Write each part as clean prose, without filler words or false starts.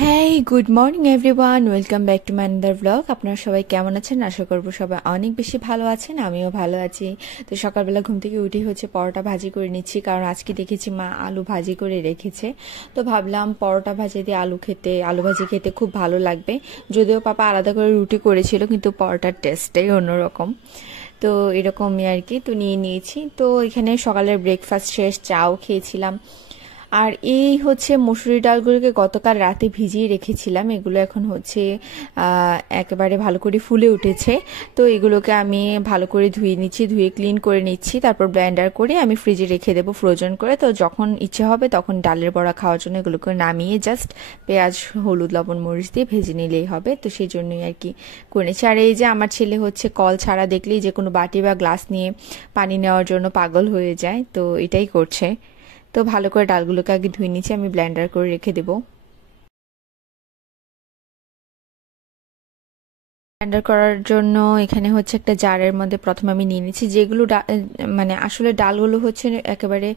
হ্যাঁ, good morning everyone, welcome back to my another blog. আপনারা সবাই কেমন আছেন? আশা করবো সবাই অনেক বেশি ভালো আছেন, আমিও ভালো আছি। তো সকালবেলা ঘুম থেকে উঠে হচ্ছে পরোটা ভাজি করে নিচ্ছি, কারণ আজকে দেখেছি মা আলু ভাজি করে রেখেছে। তো ভাবলাম পরোটা ভাজি দিয়ে আলু ভাজি খেতে খুব ভালো লাগবে। যদিও পাপা আলাদা করে রুটি করেছিল, কিন্তু পরোটার টেস্টটাই অন্যরকম। তো এরকমই আর কি, তো নিয়ে নিয়েছি। তো এখানে সকালের ব্রেকফাস্ট শেষ, চাও খেয়েছিলাম। আর এই হচ্ছে মসুরি ডালগুলোকে গতকাল রাতে ভিজিয়ে রেখেছিলাম, এগুলো এখন হচ্ছে একেবারে ভালো করে ফুলে উঠেছে। তো এগুলোকে আমি ভালো করে ধুয়ে নিচ্ছি, ধুয়ে ক্লিন করে নিচ্ছি, তারপর ব্লেন্ডার করে আমি ফ্রিজে রেখে দেবো ফ্রোজেন করে। তো যখন ইচ্ছে হবে তখন ডালের বড়া খাওয়ার জন্য এগুলোকে নামিয়ে জাস্ট পেঁয়াজ, হলুদ, লবণ, মরিচ দিয়ে ভেজে নিলেই হবে। তো সেই জন্যই আর কি করে নিচ্ছি। আর এই যে আমার ছেলে হচ্ছে কল ছাড়া দেখলেই যে কোনো বাটি বা গ্লাস নিয়ে পানি নেওয়ার জন্য পাগল হয়ে যায়, তো এটাই করছে। তো ভালো করে ডালগুলোকে আগে ধুয়ে নিচ্ছি, আমি ব্লেন্ডার করে রেখে দেবো। ব্লেন্ডার করার জন্য এখানে হচ্ছে একটা জারের মধ্যে প্রথমে আমি নিয়ে নিচ্ছি যেগুলো মানে আসলে ডালগুলো হচ্ছে একেবারে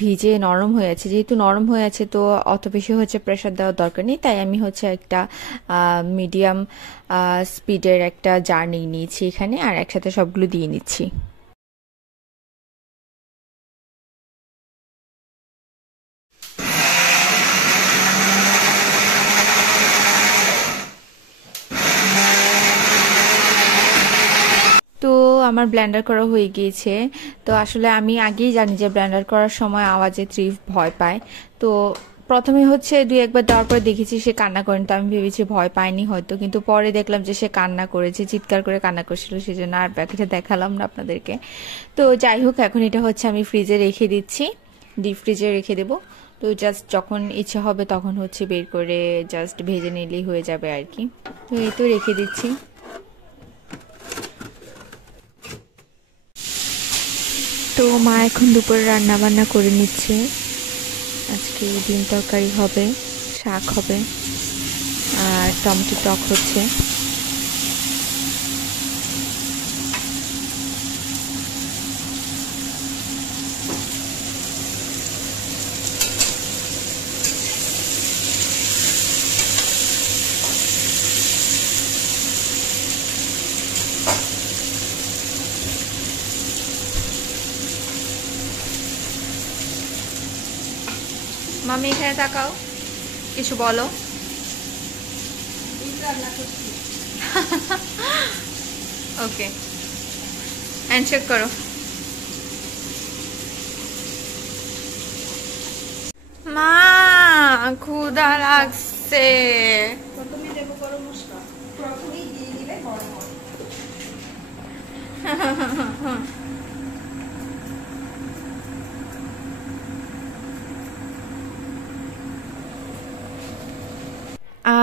ভিজে নরম হয়ে আছে। যেহেতু নরম হয়ে আছে তো অত বেশি হচ্ছে প্রেশার দেওয়ার দরকার নেই, তাই আমি হচ্ছে একটা মিডিয়াম স্পিডের একটা জার নিয়ে নিয়েছি এখানে, আর একসাথে সবগুলো দিয়ে নিচ্ছি। তো আমার ব্লেন্ডার করা হয়ে গিয়েছে। তো আসলে আমি আগেই জানি যে ব্লেন্ডার করার সময় আওয়াজে ত্রিফ ভয় পায়। তো প্রথমে হচ্ছে দুই একবার দেওয়ার পরে দেখেছি সে কান্না করেন, তো আমি ভেবেছি ভয় পায়নি হয়তো, কিন্তু পরে দেখলাম যে সে কান্না করেছে, চিৎকার করে কান্না করছিল, সেজন্য আর বাকিটা দেখালাম না আপনাদেরকে। তো যাই হোক, এখন এটা হচ্ছে আমি ফ্রিজে রেখে দিচ্ছি, ডিপ ফ্রিজে রেখে দেবো। তো জাস্ট যখন ইচ্ছে হবে তখন হচ্ছে বের করে জাস্ট ভেজে নিলেই হয়ে যাবে আর কি। তো এই তো রেখে দিচ্ছি। তো মা এখন দুপুরে রান্না বান্না করে নিচ্ছে। আজকে ডিম তরকারি হবে, শাক হবে, আর টমেটো টক হচ্ছে। মামি এখানে তাকাও, কিছু বলো। ওকে, হ্যান্ডশেক করো। মা, ক্ষুধা লাগছে। প্রথমে দেবো গরম মশলা, প্রথমেই দিয়ে দিলে গরম হবে।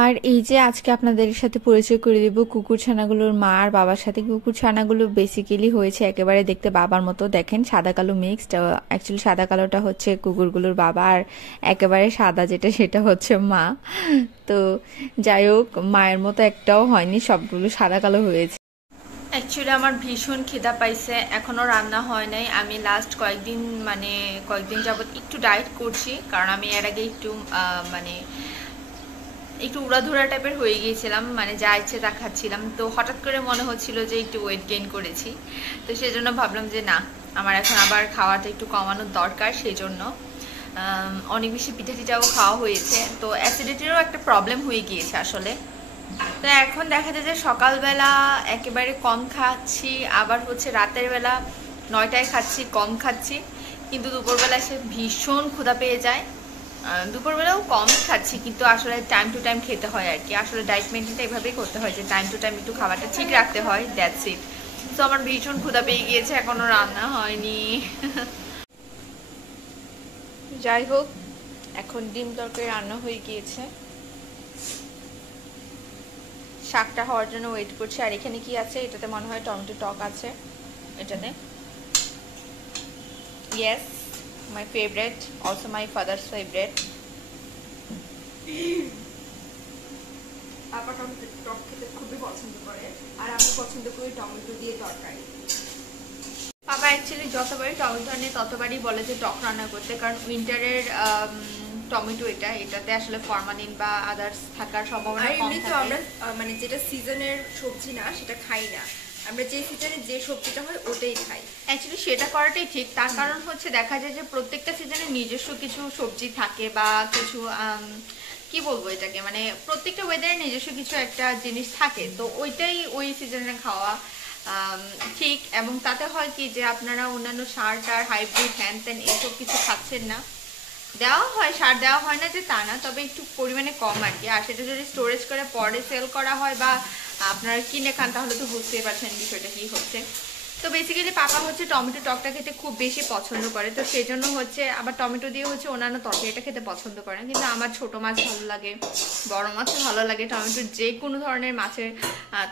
আর এই যে আজকে আপনাদের সাথে পরিচয় করে দিব কুকুর ছানাগুলোর মা আর বাবার সাথে। কুকুর ছানাগুলো বেসিক্যালি হয়েছে একেবারে দেখতে বাবার মতো, দেখেন সাদা কালো মিক্সড। অ্যাকচুয়ালি সাদা কালোটা হচ্ছে কুকুরগুলোর বাবা, আর একেবারে সাদা যেটা সেটা হচ্ছে মা। তো যাই হোক, মায়ের মতো একটাও হয়নি, সবগুলো সাদা কালো হয়েছে। অ্যাকচুয়ালি আমার ভীষণ খিদা পাইছে, এখনো রান্না হয় নাই। আমি লাস্ট কয়েকদিন যাবত একটু ডায়েট করছি, কারণ আমি এর আগে একটু মানে একটু উড়াধুরা টাইপের হয়ে গিয়েছিলাম, মানে যা ইচ্ছে তা খাচ্ছিলাম। তো হঠাৎ করে মনে হচ্ছিল যে একটু ওয়েট গেইন করেছি, তো সেজন্য ভাবলাম যে না, আমার এখন আবার খাওয়াটা একটু কমানোর দরকার। সেই জন্য অনেক বেশি পিঠা টিঠাও খাওয়া হয়েছে, তো অ্যাসিডিটিরও একটা প্রবলেম হয়ে গিয়েছে আসলে। তো এখন দেখা যায় যে সকালবেলা একেবারে কম খাচ্ছি, আবার হচ্ছে রাতের বেলা 9টায় খাচ্ছি, কম খাচ্ছি, কিন্তু দুপুরবেলা সে ভীষণ ক্ষুধা পেয়ে যায়। দুপুরবেলাও কম খাচ্ছি, কিন্তু আসলে টাইম টু টাইম খেতে হয় আর কি। আসলে ডায়েট মেনটেনটা এভাবেই করতে হয় যে টাইম টু টাইম একটু খাবারটা ঠিক রাখতে হয়, দ্যাটস ইট। তো আমার ভীষণ ক্ষুধা পেয়ে গিয়েছে, এখনো রান্না হয়নি। যাই হোক, এখন ডিম তরকারি রান্না হয়ে গিয়েছে, শাকটা হওয়ার জন্য ওয়েট করছি। আর এখানে কি আছে, এটাতে মনে হয় টমেটো টক আছে এটাতে। Yes, my favourite, also my father's favourite. Papa tomato টক খেতে খুবই পছন্দ করে, আর আমি পছন্দ করি টমেটো দিয়ে তরকারি। পাপা অ্যাকচুয়ালি যতবারই টক আনে ততবারই বলে যে টক রান্না করতে, কারণ উইন্টারের টমেটো এটাতে আসলে ফরমালিন বা আদার্স থাকার সম্ভাবনা কম এমনি তো থাকে। আমরা মানে যেটা সিজনের সবজি না সেটা খাই না, আমরা যে সিজনে যে সবজিটা হয় ওটাই খাই। অ্যাকচুয়ালি সেটা করাটাই ঠিক, তার কারণ হচ্ছে দেখা যায় যে প্রত্যেকটা সিজনে নিজস্ব কিছু সবজি থাকে বা কিছু কি বলবো এটাকে, মানে প্রত্যেকটা ওয়েদারে নিজস্ব কিছু একটা জিনিস থাকে, তো ওইটাই ওই সিজনে খাওয়া ঠিক। এবং তাতে হয় কি যে আপনারা অন্যান্য সার টার হাইব্রিড হ্যান ত্যান এইসব কিছু খাচ্ছেন না। দেওয়া হয়, সার দেওয়া হয় না যে তা না, তবে একটু পরিমাণে কম আর কি। আর সেটা যদি স্টোরেজ করে পরে সেল করা হয় বা আপনারা কিনে খান তাহলে তো বুঝতেই পারছেন বিষয়টা কি হচ্ছে। তো বেসিক্যালি পাপা হচ্ছে টমেটো টকটা খেতে খুব বেশি পছন্দ করে, তো সেই জন্য হচ্ছে আবার টমেটো দিয়ে হচ্ছে অন্যান্য তরকারিটা খেতে পছন্দ করে। কিন্তু আমার ছোট মাছ ভালো লাগে, বড় মাছ ভালো লাগে, টমেটোর যে কোনো ধরনের মাছের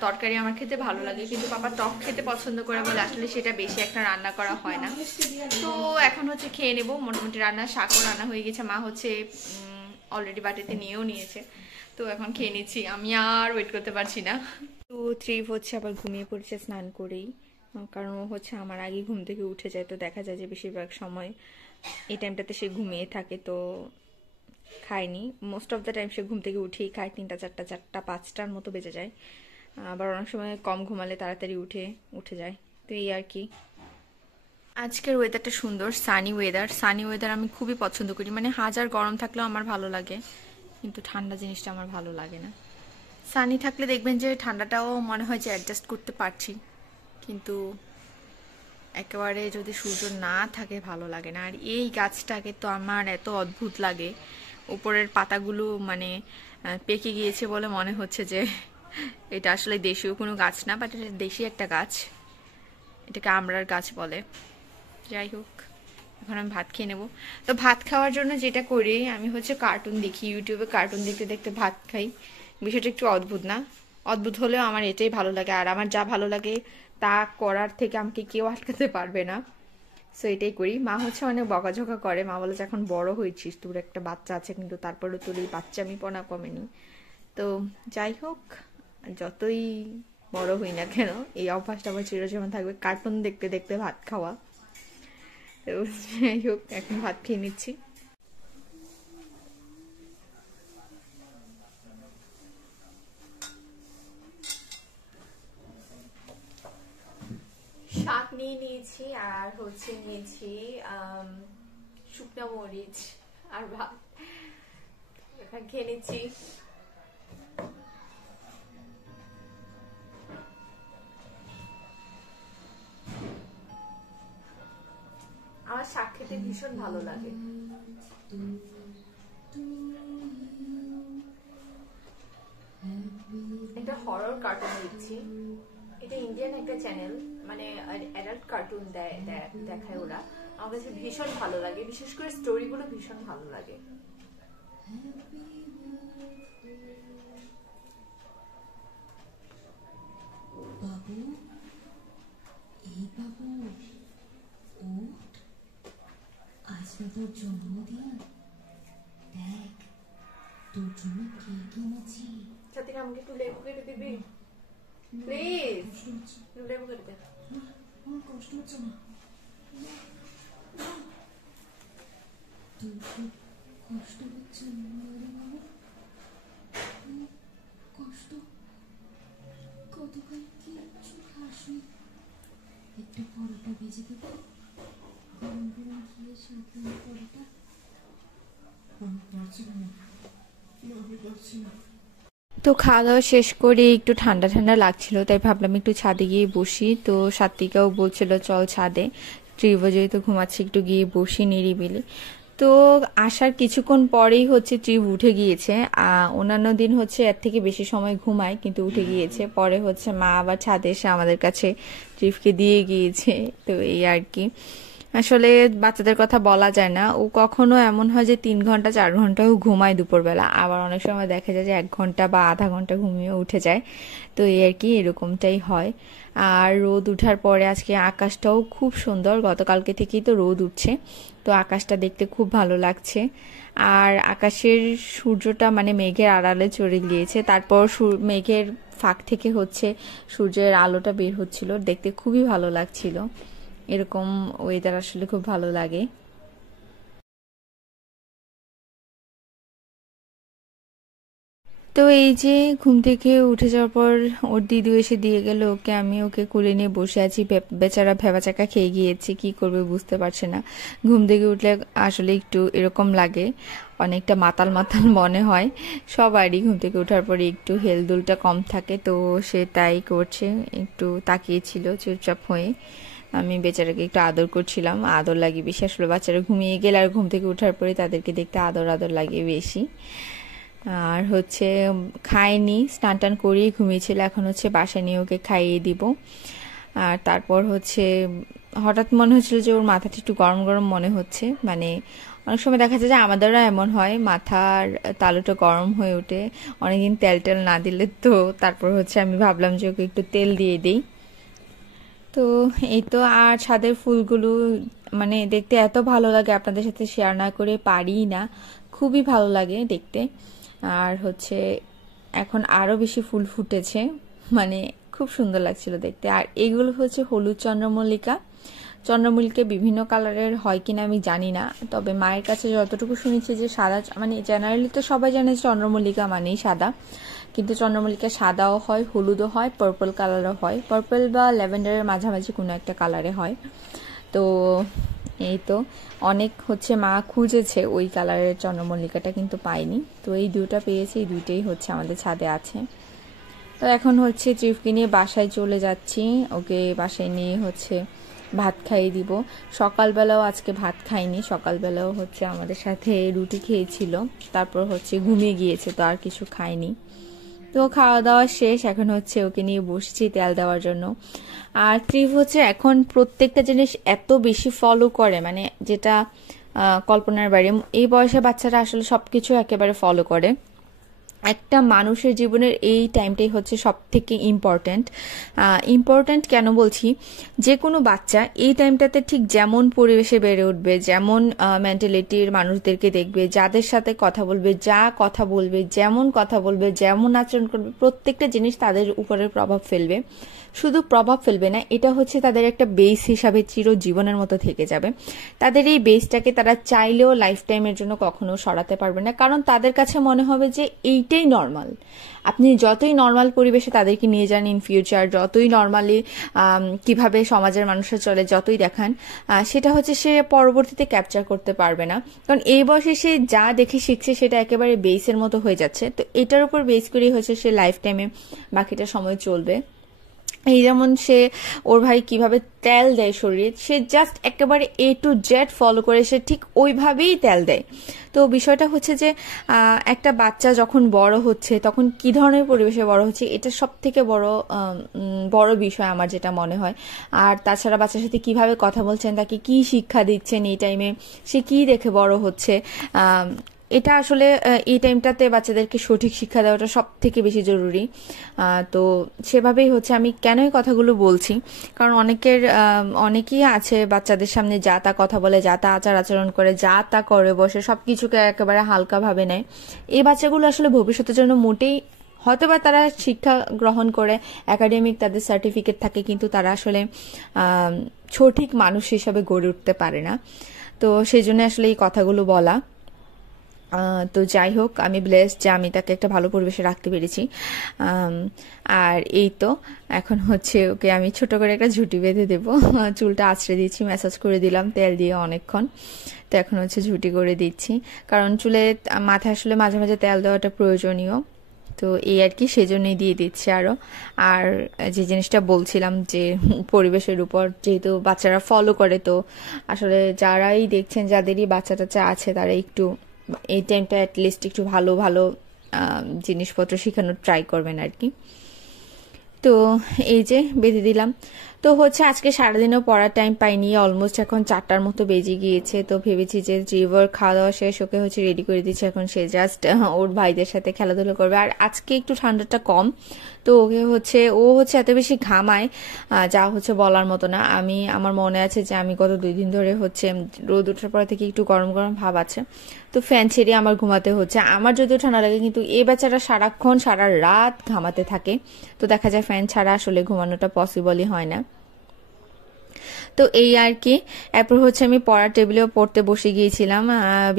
তরকারি আমার খেতে ভালো লাগে, কিন্তু পাপা টক খেতে পছন্দ করে বলে আসলে সেটা বেশি একটা রান্না করা হয় না। তো এখন হচ্ছে খেয়ে নেবো, মোটামুটি রান্না শাকও রান্না হয়ে গেছে, মা হচ্ছে অলরেডি বাটিতে নিয়েও নিয়েছে, তো এখন খেয়ে নিচ্ছি, আমি আর ওয়েট করতে পারছি না। তো ত্রিভ হচ্ছে আবার ঘুমিয়ে পড়েছে স্নান করেই, কারণ ও হচ্ছে আমার আগে ঘুম থেকে উঠে যায়, তো দেখা যায় যে বেশিরভাগ সময় এই টাইমটাতে সে ঘুমিয়ে থাকে, তো খায়নি। মোস্ট অফ দ্য টাইম সে ঘুম থেকে উঠেই খায়, 3টা 4টা 4টা 5টার মতো বেজে যায়। আবার অনেক সময় কম ঘুমালে তাড়াতাড়ি উঠে যায়, তো এই আর কি। আজকের ওয়েদারটা সুন্দর, সানি ওয়েদার আমি খুবই পছন্দ করি। মানে হাজার গরম থাকলেও আমার ভালো লাগে, কিন্তু ঠান্ডা জিনিসটা আমার ভালো লাগে না। সানি থাকলে দেখবেন যে ঠান্ডাটাও মনে হয় যে অ্যাডজাস্ট করতে পারছি, কিন্তু একেবারে যদি সূর্য না থাকে ভালো লাগে না। আর এই গাছটাকে তো আমার এত অদ্ভুত লাগে, উপরের পাতাগুলো মানে পেকে গিয়েছে বলে মনে হচ্ছে যে এটা আসলে দেশীয় কোনো গাছ না, বাট এটা দেশি একটা গাছ, এটাকে আমড়ার গাছ বলে। যাই হোক, এখন আমি ভাত খেয়ে নেবো। তো ভাত খাওয়ার জন্য যেটা করি আমি হচ্ছে কার্টুন দেখি, ইউটিউবে কার্টুন দেখতে দেখতে ভাত খাই। বিষয়টা একটু অদ্ভুত না? অদ্ভুত হলেও আমার এটাই ভালো লাগে, আর আমার যা ভালো লাগে তা করার থেকে আমাকে কেউ আটকাতে পারবে না, সো এটাই করি। মা হচ্ছে অনেক বকাঝকা করে, মা বলে যে এখন বড় হয়েছিস, তোর একটা বাচ্চা আছে, কিন্তু তারপরেও তোর এই বাচ্চামিপনা কমেনি। তো যাই হোক, যতই বড় হই না কেন এই অভ্যাসটা আমার চিরজীবন থাকবে, কার্টুন দেখতে দেখতে ভাত খাওয়া। তো যাই হোক, এখন ভাত খেয়ে নিচ্ছি। শাক নিয়ে নিয়েছি, আর হচ্ছে নিয়েছি শুকনো মরিচ আর ভাত, এখন খেয়ে নিচ্ছি। আমার শাক খেতে ভীষণ ভালো লাগে। একটা হরর কার্টুন দেখছি, এটা ইন্ডিয়ান একটা চ্যানেল, মানে অ্যাডাল্ট কার্টুন দেখায় ওরা। আমার কাছে ভীষণ ভালো লাগে, বিশেষ করে স্টোরিগুলো ভীষণ ভালো লাগে। বাবু, এই বাবু, ওঠ, আজ না তোর জন্মদিন, দেখ তোর জন্য কে কিনেছি। সাথে আমাকে একটু লেবু কেটে দিবি প্লিজ, লেবু কেটে দে। আমার কষ্ট হচ্ছে না, তোর খুব কষ্ট হচ্ছে না বাবু? কষ্ট গতকাল কিচ্ছু খাসনি, একটু পরোটা ভেজে দেবো, গরম গরম ঘিয়ে সাথে পরোটা। আমি পারছি না, আমি পারছি না। তো খাওয়া দাওয়া শেষ করে একটু ঠান্ডা ঠান্ডা লাগছিল, তাই ভাবলাম একটু ছাদে গিয়ে বসি। তো সাত্বিকাও বলছিল চল ছাদে, ট্রিভও যেহেতু ঘুমাচ্ছে একটু গিয়ে বসি নিরিবিলি। তো আসার কিছুক্ষণ পরেই হচ্ছে ট্রিভ উঠে গিয়েছে। অন্যান্য দিন হচ্ছে এর থেকে বেশি সময় ঘুমায়, কিন্তু উঠে গিয়েছে। পরে হচ্ছে মা আবার ছাদে এসে আমাদের কাছে ট্রিভকে দিয়ে গিয়েছে, তো এই আর কি। আসলে বাচ্চাদের কথা বলা যায় না, ও কখনো এমন হয় যে 3 ঘন্টা 4 ঘন্টাও ঘুমায় দুপুরবেলা, আবার অনেক সময় দেখা যায় যে 1 ঘন্টা বা আধা ঘন্টা ঘুমিয়ে উঠে যায়, তো এই আর কি, এরকমটাই হয়। আর রোদ উঠার পরে আজকে আকাশটাও খুব সুন্দর, গতকালকে থেকেই তো রোদ উঠছে, তো আকাশটা দেখতে খুব ভালো লাগছে। আর আকাশের সূর্যটা মানে মেঘের আড়ালে চলে গিয়েছে, তারপর মেঘের ফাঁক থেকে হচ্ছে সূর্যের আলোটা বের হচ্ছিল, দেখতে খুবই ভালো লাগছিল। এরকম ওয়েদার আসলে খুব ভালো লাগে। তো এই যে ঘুম থেকে উঠে যাওয়ার পর ওর দিদি এসে দিয়ে গেল ওকে, আমি ওকে কোলে নিয়ে বসে আছি। বেচারা ভেবাচাকা খেয়ে গিয়েছে, কি করবে বুঝতে পারছে না। ঘুম থেকে উঠলে আসলে একটু এরকম লাগে, অনেকটা মাতাল মাতাল মনে হয় সবারই। ঘুম থেকে ওঠার পরে একটু হেলদুলটা কম থাকে, তো সে তাই করছে, একটু তাকিয়েছিল চুপচাপ হয়ে। আমি বেচারাকে একটু আদর করছিলাম, আদর লাগে বেশি আসলে বাচ্চারা ঘুমিয়ে গেলে আর ঘুম থেকে ওঠার পরে তাদেরকে দেখতে আদর আদর লাগে বেশি। আর হচ্ছে খায়নি, স্নান টান করেই ঘুমিয়েছিল। এখন হচ্ছে বাসায় নিয়ে ওকে খাইয়ে দিব। আর তারপর হচ্ছে হঠাৎ মনে হচ্ছিল যে ওর মাথাটা একটু গরম গরম মনে হচ্ছে, মানে অনেক সময় দেখা যায় যে আমাদেরও এমন হয়, মাথার তালুটা গরম হয়ে ওঠে অনেকদিন তেল টেল না দিলে। তো তারপর হচ্ছে আমি ভাবলাম যে ওকে একটু তেল দিয়ে দিই। তো এই তো। আর ছাদের ফুলগুলো মানে দেখতে এত ভালো লাগে, আপনাদের সাথে শেয়ার না করে পারি না, খুবই ভালো লাগে দেখতে। আর হচ্ছে এখন আরো বেশি ফুল ফুটেছে, মানে খুব সুন্দর লাগছিল দেখতে। আর এগুলো হচ্ছে হলুদ চন্দ্রমল্লিকা। চন্দ্রমল্লিকা বিভিন্ন কালারের হয় কিনা আমি জানি না, তবে মায়ের কাছে যতটুকু শুনেছি যে সাদা, মানে জেনারেলি তো সবাই জানে চন্দ্রমল্লিকা মানেই সাদা, কিন্তু চন্দ্রমল্লিকা সাদাও হয়, হলুদও হয়, পার্পল কালারও হয়, পার্পল বা ল্যাভেন্ডারের মাঝামাঝি কোনো একটা কালারে হয়। তো এই তো অনেক হচ্ছে মা খুঁজেছে ওই কালারের চন্দ্রমল্লিকাটা, কিন্তু পাইনি। তো এই দুটো পেয়েছি, এই দুইটাই হচ্ছে আমাদের ছাদে আছে। তো এখন হচ্ছে ট্রিপকে নিয়ে বাসায় চলে যাচ্ছি, ওকে বাসায় নিয়ে হচ্ছে ভাত খাইয়ে দিব। সকালবেলাও আজকে ভাত খাইনি, সকালবেলাও হচ্ছে আমাদের সাথে রুটি খেয়েছিল, তারপর হচ্ছে ঘুমিয়ে গিয়েছে, তো আর কিছু খাইনি। তো খাওয়া দাওয়া শেষ, এখন হচ্ছে ওকে নিয়ে বসছি তেল দেওয়ার জন্য। আর ট্রিপ হচ্ছে এখন প্রত্যেকটা জিনিস এত বেশি ফলো করে, মানে যেটা কল্পনার বাইরে। এই বয়সে বাচ্চারা আসলে সবকিছু একেবারে ফলো করে। একটা মানুষের জীবনের এই টাইমটাই হচ্ছে সব থেকে ইম্পর্ট্যান্ট কেন বলছি, যে কোনো বাচ্চা এই টাইমটাতে ঠিক যেমন পরিবেশে বেড়ে উঠবে, যেমন মেন্টালিটির মানুষদেরকে দেখবে, যাদের সাথে কথা বলবে, যা কথা বলবে, যেমন কথা বলবে, যেমন আচরণ করবে, প্রত্যেকটা জিনিস তাদের উপরে প্রভাব ফেলবে। শুধু প্রভাব ফেলবে না, এটা হচ্ছে তাদের একটা বেস হিসাবে চিরজীবনের মতো থেকে যাবে। তাদের এই বেসটাকে তারা চাইলেও লাইফ টাইমের জন্য কখনো সরাতে পারবে না, কারণ তাদের কাছে মনে হবে যে এইটাই নর্মাল। আপনি যতই নর্মাল পরিবেশে তাদেরকে নিয়ে যান ইন ফিউচার, যতই নর্মালি কিভাবে সমাজের মানুষরা চলে যতই দেখান, সেটা হচ্ছে সে পরবর্তীতে ক্যাপচার করতে পারবে না, কারণ এই বয়সে সে যা দেখে শিখছে সেটা একেবারে বেসের মতো হয়ে যাচ্ছে। তো এটার উপর বেস করেই হচ্ছে সে লাইফ টাইমে বাকিটা সময় চলবে। এই যেমন সে ওর ভাই কিভাবে তেল দেয় শরীরে, সে জাস্ট একেবারে A to Z ফলো করে সে ঠিক ওইভাবেই তেল দেয়। তো বিষয়টা হচ্ছে যে একটা বাচ্চা যখন বড় হচ্ছে তখন কি ধরনের পরিবেশে বড় হচ্ছে, এটা সব থেকে বড় বিষয় আমার যেটা মনে হয়। আর তাছাড়া বাচ্চার সাথে কিভাবে কথা বলছেন, তাকে কি শিক্ষা দিচ্ছেন এই টাইমে, সে কি দেখে বড় হচ্ছে, এটা আসলে এই টাইমটাতে বাচ্চাদেরকে সঠিক শিক্ষা দেওয়াটা সব থেকে বেশি জরুরি। তো সেভাবেই হচ্ছে আমি কেন এই কথাগুলো বলছি, কারণ অনেকেই আছে বাচ্চাদের সামনে যা তা কথা বলে, যা তা আচার আচরণ করে, যা তা করে বসে, সবকিছুকে একেবারে হালকা ভাবে নেয়। এই বাচ্চাগুলো আসলে ভবিষ্যতের জন্য মোটেই, হয়তোবা তারা শিক্ষা গ্রহণ করে, একাডেমিক তাদের সার্টিফিকেট থাকে, কিন্তু তারা আসলে সঠিক মানুষ হিসাবে গড়ে উঠতে পারে না। তো সেই জন্য আসলে এই কথাগুলো বলা। তো যাই হোক, আমি ব্লেসড যে আমি তাকে একটা ভালো পরিবেশে রাখতে পেরেছি। আর এই তো এখন হচ্ছে ওকে আমি ছোট করে একটা ঝুঁটি বেঁধে দেবো, চুলটা আঁচড়ে দিচ্ছি, ম্যাসাজ করে দিলাম তেল দিয়ে অনেকক্ষণ। তো এখন হচ্ছে ঝুঁটি করে দিচ্ছি, কারণ মাথায় আসলে মাঝে মাঝে তেল দেওয়াটা প্রয়োজনীয়। তো এই আর কি, সেজন্যই দিয়ে দিচ্ছি আরো। আর যে জিনিসটা বলছিলাম যে পরিবেশের উপর যেহেতু বাচ্চারা ফলো করে, তো আসলে যারাই দেখছেন যাদেরই বাচ্চা টাচ্চা আছে তারা একটু এই টাইমটা অ্যাটলিস্ট একটু ভালো ভালো জিনিসপত্র শেখানোর ট্রাই করবেন আর কি। তো এই যে বেঁধে দিলাম। তো হচ্ছে আজকে সারাদিনও পড়ার টাইম পাইনি, অলমোস্ট এখন 4টার মতো বেজে গিয়েছে। তো ভেবেছি যে রিভার খাওয়া দাওয়া শেষ, ওকে হচ্ছে রেডি করে দিচ্ছি, এখন সে জাস্ট ওর ভাইদের সাথে খেলাধুলা করবে। আর আজকে একটু ঠান্ডাটা কম, তো ও হচ্ছে এত বেশি ঘামায় যা হচ্ছে বলার মতো না। আমার মনে আছে যে আমি গত 2 দিন ধরে হচ্ছে রোদ ওঠার পর থেকে একটু গরম গরম ভাব আছে, তো ফ্যান ছেড়ে আমার ঘুমাতে হচ্ছে। আমার যদিও ঠান্ডা লাগে, কিন্তু এই বেচারা সারাক্ষণ সারা রাত ঘামাতে থাকে, তো দেখা যায় ফ্যান ছাড়া আসলে ঘুমানোটা পসিবলই হয় না। তো এই আর কি। এরপর হচ্ছে আমি পড়ার টেবিলেও পড়তে বসে গিয়েছিলাম।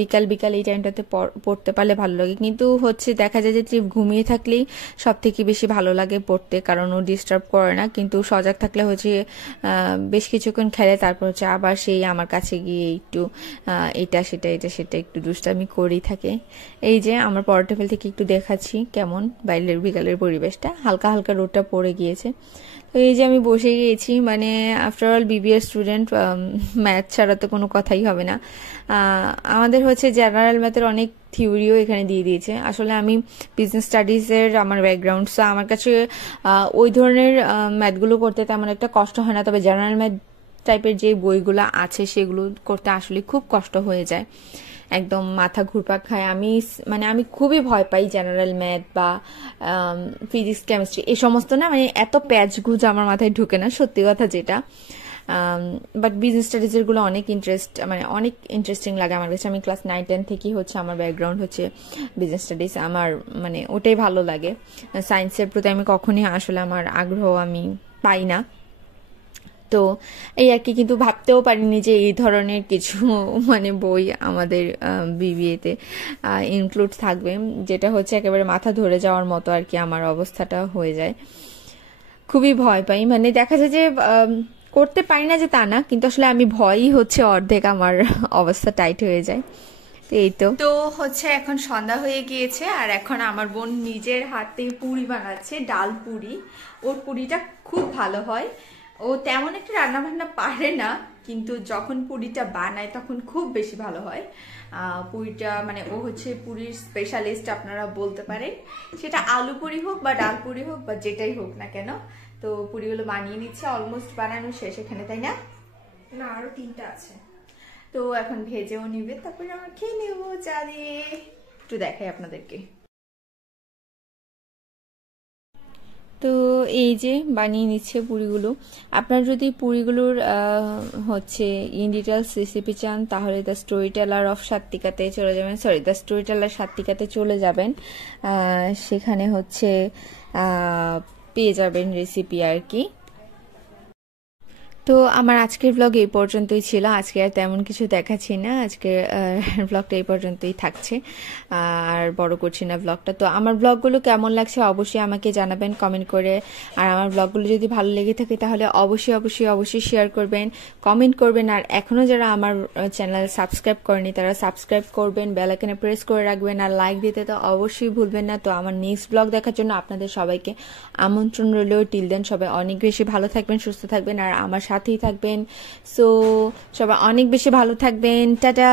বিকাল বিকাল এই টাইমটাতে পড়তে পারলে ভালো লাগে, কিন্তু হচ্ছে দেখা যায় যে ত্রিপ ঘুমিয়ে থাকলেই সব থেকে বেশি ভালো লাগে পড়তে, কারণ ও ডিস্টার্ব করে না। কিন্তু সজাগ থাকলে হচ্ছে বেশ কিছুক্ষণ খেলে, তারপর হচ্ছে আবার সেই আমার কাছে গিয়ে একটু এটা সেটা একটু দুষ্টামি করেই থাকে। এই যে আমার পড়ার টেবিল থেকে একটু দেখাচ্ছি কেমন বাইরের বিকালের পরিবেশটা, হালকা হালকা রোদটা পড়ে গিয়েছে। তো এই যে আমি বসে গিয়েছি, মানে after all BBA student, math ছাড়া তো কোনো কথাই হবে না। আমাদের হচ্ছে জেনারেল ম্যাথের অনেক থিওরিও এখানে দিয়ে দিয়েছে। আসলে আমি বিজনেস স্টাডিজের আমার ব্যাকগ্রাউন্ড, সো আমার কাছে ওই ধরনের ম্যাথগুলো করতে তেমন একটা কষ্ট হয় না, তবে জেনারেল ম্যাথ টাইপের যে বইগুলো আছে সেগুলো করতে আসলে খুব কষ্ট হয়ে যায়, একদম মাথা ঘুরপাক খায়। আমি খুবই ভয় পাই জেনারেল ম্যাথ বা ফিজিক্স কেমিস্ট্রি এই সমস্ত, না মানে এত প্যাচ গুজ আমার মাথায় ঢুকে না, সত্যি কথা যেটা। বাট বিজনেস স্টাডিজের গুলো অনেক অনেক ইন্টারেস্টিং লাগে আমার কাছে। আমি ক্লাস 9-10 থেকেই হচ্ছে আমার ব্যাকগ্রাউন্ড হচ্ছে বিজনেস স্টাডিজ, আমার মানে ওটাই ভালো লাগে। সায়েন্সের প্রতি আমি কখনই আসলে আমার আগ্রহ আমি পাই না। তো এই আর কি, কিন্তু ভাবতেও পারিনি যে এই ধরনের কিছু মানে বই আমাদের বিবিএতে ইনক্লুড থাকবে, যেটা হচ্ছে একেবারে মাথা ধরে যাওয়ার মতো আর কি আমার অবস্থাটা হয়ে যায়। খুবই ভয় পাই, মানে দেখা যায় যে করতে পারি না যে তা না, কিন্তু আসলে আমি ভয়ই হচ্ছে অর্ধেক আমার অবস্থা টাইট হয়ে যায়। তো এই তো হচ্ছে এখন সন্ধ্যা হয়ে গিয়েছে, আর এখন আমার বোন নিজের হাতে পুরি বানাচ্ছে, ডাল পুরি। ওর পুরিটা খুব ভালো হয়। ও তেমন একটা রান্না বান্না পারে না, কিন্তু যখন পুরিটা বানায় তখন খুব বেশি ভালো হয়। পুরিটা মানে ও হচ্ছে পুরির স্পেশালিস্ট আপনারা বলতে পারেন, সেটা আলু পুরি হোক বা ডাল পুরি হোক বা যেটাই হোক না কেন। তো পুরিগুলো বানিয়ে নিচ্ছে, অলমোস্ট বানানো শেষ এখানে, তাই না? না, আরো 3টা আছে। তো এখন ভেজেও নিবে, তারপরে আমরা খেয়ে নেবো চা দিয়ে। একটু দেখাই আপনাদেরকে। তো এই যে বানিয়ে নিচ্ছে পুরিগুলো। আপনারা যদি পুরিগুলোর হচ্ছে ইন ডিটেলস রেসিপি চান, তাহলে দ্য স্টোরি টেলার অফ সাত্বিকাতে চলে যাবেন, দ্য স্টোরি টেলার সাত্বিকাতে চলে যাবেন। সেখানে হচ্ছে পেয়ে যাবেন রেসিপি আর কি। তো আমার আজকের ব্লগ এই পর্যন্তই ছিল। আজকে আর তেমন কিছু দেখাচ্ছি না, আজকের ব্লগটা এই পর্যন্তই থাকছে, আর বড় করছি না ব্লগটা। তো আমার ব্লগগুলো কেমন লাগছে অবশ্যই আমাকে জানাবেন কমেন্ট করে, আর আমার ব্লগগুলো যদি ভালো লেগে থাকে তাহলে অবশ্যই শেয়ার করবেন, কমেন্ট করবেন। আর এখনো যারা আমার চ্যানেল সাবস্ক্রাইব করেনি তারা সাবস্ক্রাইব করবেন, বেল আইকনে প্রেস করে রাখবেন, আর লাইক দিতে তো অবশ্যই ভুলবেন না। তো আমার নেক্সট ব্লগ দেখার জন্য আপনাদের সবাইকে আমন্ত্রণ রইল। টিল দেন সবাই অনেক বেশি ভালো থাকবেন, সুস্থ থাকবেন, আর আমার সাথেই থাকবেন। সো সবাই অনেক বেশি ভালো থাকবেন। টাটা।